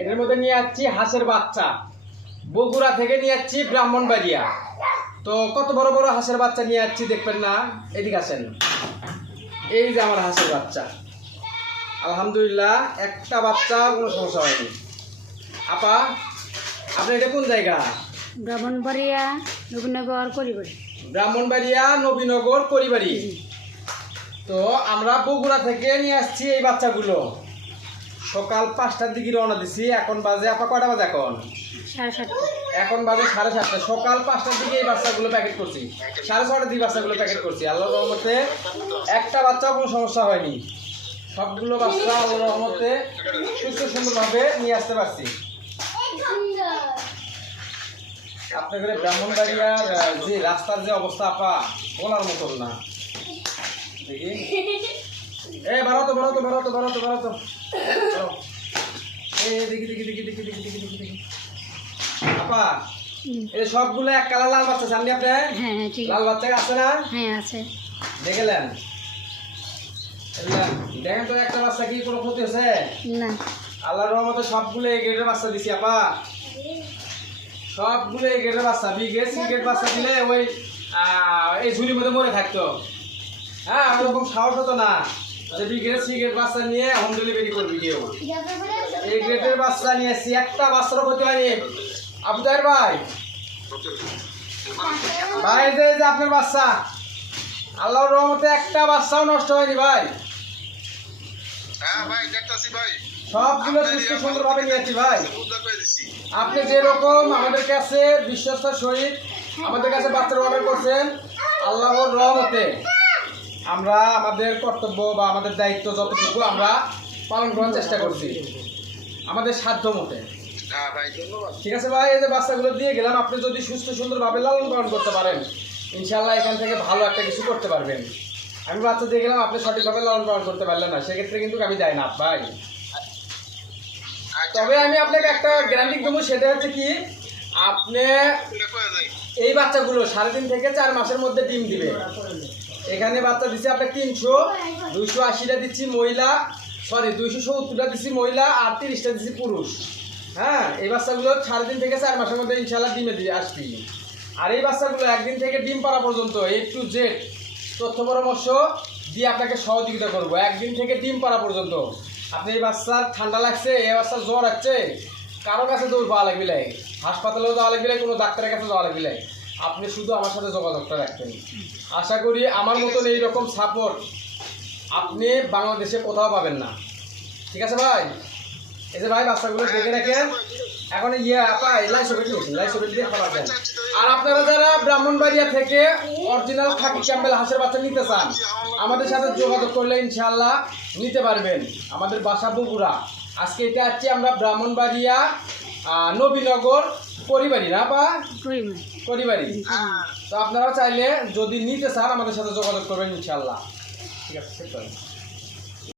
এটার মধ্যে নিয়ে যাচ্ছি হাঁসের বাচ্চা, বগুড়া থেকে নিয়ে যাচ্ছি ব্রাহ্মণবাড়িয়া। তো কত বড় বড় হাঁসের বাচ্চা নিয়ে যাচ্ছি দেখবেন না, এদিকে আসেন। এই যে আমার হাঁসের বাচ্চা, আলহামদুলিল্লাহ একটা বাচ্চা কোনো সমস্যা হয়নি। আপা আপনি এটা কোন জায়গা? ব্রাহ্মণবাড়িয়া নবীনগর করিবাড়ি। ব্রাহ্মণবাড়িয়া নবীনগর করিবাড়ি। তো আমরা বগুড়া থেকে নিয়ে আসছি এই বাচ্চাগুলো। সকাল 5টার দিকে রওনা দিছি। এখন বাজে আপা কয়টা বাজে? এখন 7:30। এখন বাজে 7:30। সকাল 5টার দিকে এই বাচ্চাগুলো প্যাকেট করছি, 6:30টার দিকে বাচ্চাগুলো প্যাকেট করছি। আল্লাহর রহমতে একটা বাচ্চাও কোনো সমস্যা হয়নি। সবগুলো বাচ্চা আল্লাহর রহমতে সুস্থ সুন্দরভাবে নিয়ে আসতে পারছি। আপনাদের ব্রাহ্মণবাড়িয়ার যে রাস্তার যে অবস্থা আপা বলার মতন না। দেখি এ বাড়াতো বাড়াতো বাড়াতো বাড়াতো বাড়াতো দেখি দেখি দেখি দেখি দেখি দেখি দেখি দেখি আপা, এই সবগুলো এক কালার লাল বাচ্চা জাননি আপনি? হ্যাঁ ঠিক লাল বাচ্চা আছে না? হ্যাঁ আছে। দেখলেন? দেখেন তো একটা বাচ্চা কি কোনো ক্ষতি হয়েছে না? আল্লাহর রহমতে সবগুলো এই গেটের বাচ্চা দিছি আপা, সবগুলো এই গেটের বাচ্চা। বি গেট সি গেট বাচ্চা দিলে ওই এই ঝুলির মধ্যে মরে থাকতো। হ্যাঁ ওরকম সাহস হতো না যে বি গেট সি গেট বাচ্চা নিয়ে হোম ডেলিভারি করবি কেউ। এই গেটের বাচ্চা নিয়ে এসছি, একটা বাচ্চারও ক্ষতি হয়নি। আবুদার ভাই, ভাই যে আপনার বাচ্চা আল্লাহর রহমতে একটা বাচ্চাও নষ্ট হয়নি ভাই। সবগুলো সুস্থ সুন্দরভাবে নিয়েছি ভাই। আপনি যেরকম আমাদের কাছে বিশ্বস্তার সহিত আমাদের কাছে বাচ্চার অর্ডার করছেন, আল্লাহর রহমতে আমরা আমাদের কর্তব্য বা আমাদের দায়িত্ব যতটুকু আমরা পালন করার চেষ্টা করছি আমাদের সাধ্য মতে। ঠিক আছে ভাই, এই যে বাচ্চাগুলো দিয়ে গেলাম, আপনি যদি সুস্থ সুন্দরভাবে লালন পালন করতে পারেন ইনশাল্লাহ এখান থেকে ভালো একটা কিছু করতে পারবেন। আমি বাচ্চা দিয়ে গেলাম, আপনি সঠিকভাবে লালন পালন করতে পারলেন না, সেক্ষেত্রে কিন্তু আমি যাই না ভাই। তবে আমি আপনাকে একটা গ্যারান্টি দেবো, সেটা হচ্ছে কি, আপনি এই বাচ্চাগুলো 3.5 থেকে 4 মাসের মধ্যে ডিম দিবে। এখানে বাচ্চা দিচ্ছি আপনার 300, 280টা দিচ্ছি মহিলা, 270টা দিচ্ছি মহিলা আর 30টা দিচ্ছি পুরুষ। হ্যাঁ, এই বাচ্চাগুলো 3.5 থেকে 4 মাসের মধ্যে ইনশাল্লাহ ডিমে দিয়ে আসবি। আর এই বাচ্চাগুলো 1 দিন থেকে ডিম পাড়া পর্যন্ত A to Z তথ্য পরামর্শ দিয়ে আপনাকে সহযোগিতা করবো। 1 দিন থেকে ডিম পাড়া পর্যন্ত আপনি এই বাচ্চার ঠান্ডা লাগছে, এই বাচ্চার জ্বর আছে, কারো কাছে দৌড় পাওয়া লাগবে, হাসপাতালেও যাওয়া লাগবে, কোনো ডাক্তারের কাছে যাওয়া লাগবে, আপনি শুধু আমার সাথে যোগাযোগটা রাখবেন। আশা করি আমার মতন এইরকম সাপোর্ট আপনি বাংলাদেশে কোথাও পাবেন না। ঠিক আছে ভাই? এই যে ভাই বাচ্চাগুলো দেখে রাখেন। এখন আর আপনারা যারা ব্রাহ্মণবাড়িয়া থেকে অরিজিনাল খাকি ক্যাম্বেল হাঁসের বাচ্চা নিতে চান, আমাদের সাথে যোগাযোগ করলে ইনশাআল্লাহ নিতে পারবেন। আমাদের বাসা বগুড়া। আজকে এটা হচ্ছে আমরা ব্রাহ্মণবাড়িয়া নবীনগর করিবাড়ি, না পা করিবাড়ি। তো আপনারাও চাইলে যদি নিতে চান আমাদের সাথে যোগাযোগ করবেন ইনশাআল্লাহ। ঠিক আছে।